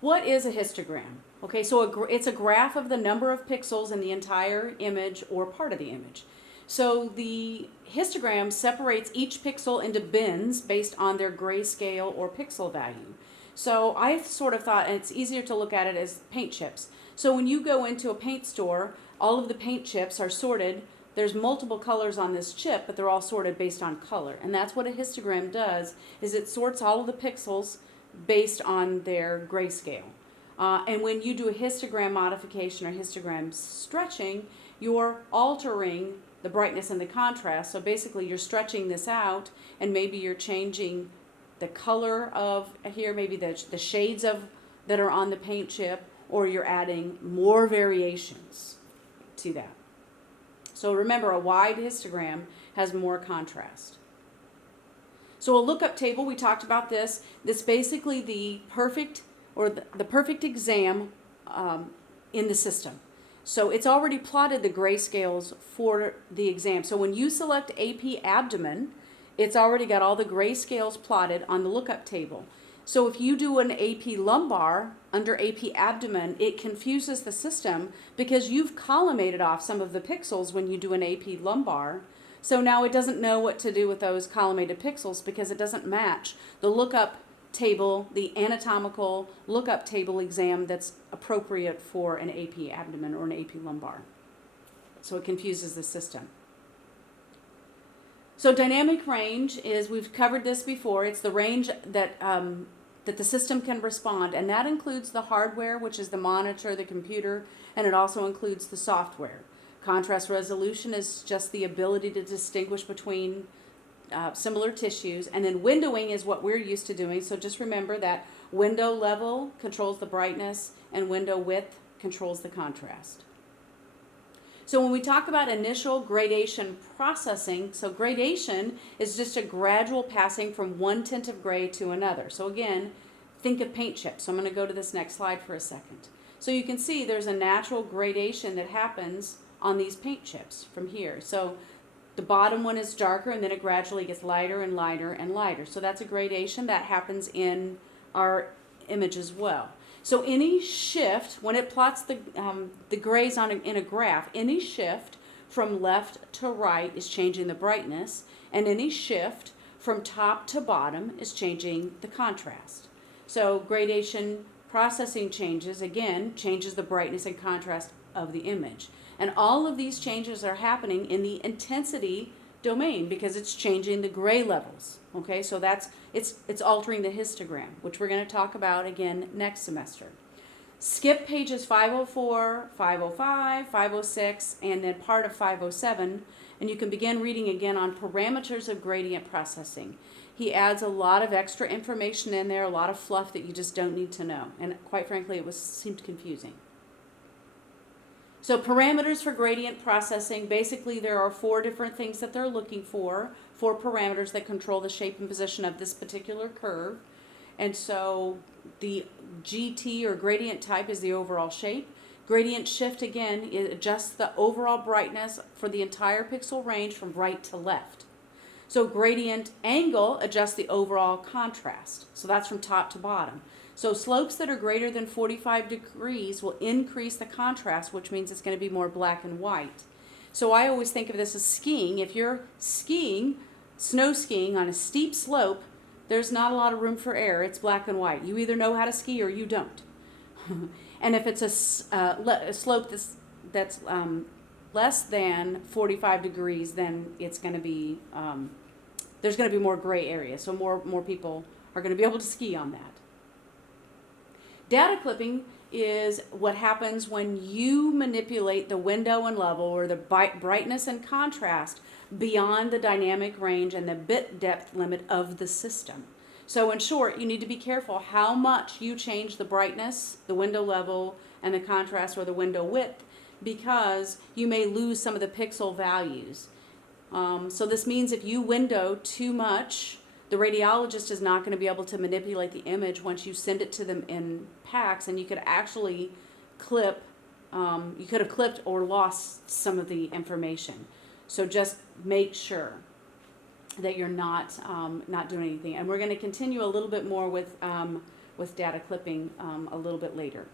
what is a histogram? Okay, so it's a graph of the number of pixels in the entire image or part of the image. So the histogram separates each pixel into bins based on their grayscale or pixel value. So I sort of thought, and it's easier to look at it as paint chips. So when you go into a paint store, all of the paint chips are sorted. There's multiple colors on this chip, but they're all sorted based on color. And that's what a histogram does, is it sorts all of the pixels based on their grayscale. And when you do a histogram modification or histogram stretching, you're altering the brightness and the contrast. So basically you're stretching this out, and maybe you're changing the color of here, maybe the shades of that are on the paint chip, or you're adding more variations to that. So remember, a wide histogram has more contrast. So a lookup table, we talked about this. This basically the perfect the perfect exam in the system. So it's already plotted the grayscales for the exam. So when you select AP abdomen, it's already got all the grayscales plotted on the lookup table. So if you do an AP lumbar under AP abdomen, it confuses the system because you've collimated off some of the pixels when you do an AP lumbar. So now it doesn't know what to do with those collimated pixels because it doesn't match the lookup table, the anatomical lookup table exam that's appropriate for an AP abdomen or an AP lumbar. So it confuses the system. So dynamic range is, we've covered this before, it's the range that that the system can respond, and that includes the hardware, which is the monitor, the computer, and it also includes the software. Contrast resolution is just the ability to distinguish between similar tissues, and then windowing is what we're used to doing. So just remember that window level controls the brightness and window width controls the contrast. So when we talk about initial gradation processing, so gradation is just a gradual passing from one tint of gray to another. So again, think of paint chips. So I'm going to go to this next slide for a second. So you can see there's a natural gradation that happens on these paint chips from here. So the bottom one is darker, and then it gradually gets lighter and lighter and lighter. So that's a gradation that happens in our image as well. So any shift, when it plots the grays in a graph, any shift from left to right is changing the brightness, and any shift from top to bottom is changing the contrast. So gradation processing changes, again, changes the brightness and contrast of the image. And all of these changes are happening in the intensity domain because it's changing the gray levels. Okay, so it's altering the histogram, which we're going to talk about again next semester. Skip pages 504, 505, 506, and then part of 507, and you can begin reading again on parameters of gradient processing. He adds a lot of extra information in there, a lot of fluff that you just don't need to know, and quite frankly, it seemed confusing. So parameters for gradient processing, basically there are 4 different things that they're looking for, 4 parameters that control the shape and position of this particular curve. And so the GT or gradient type is the overall shape. Gradient shift, again, it adjusts the overall brightness for the entire pixel range from right to left. So gradient angle adjusts the overall contrast. So that's from top to bottom. So slopes that are greater than 45 degrees will increase the contrast, which means it's going to be more black and white. So I always think of this as skiing. If you're skiing, snow skiing on a steep slope, there's not a lot of room for error. It's black and white. You either know how to ski or you don't. And if it's a slope that's less than 45 degrees, then it's going to be there's going to be more gray area. So more people are going to be able to ski on that. Data clipping is what happens when you manipulate the window and level or the brightness and contrast beyond the dynamic range and the bit depth limit of the system. So in short, you need to be careful how much you change the brightness, the window level, and the contrast or the window width, because you may lose some of the pixel values. So this means if you window too much, the radiologist is not going to be able to manipulate the image once you send it to them in packs, and you could actually clip, you could have clipped or lost some of the information. So just make sure that you're not doing anything. And we're going to continue a little bit more with with data clipping a little bit later.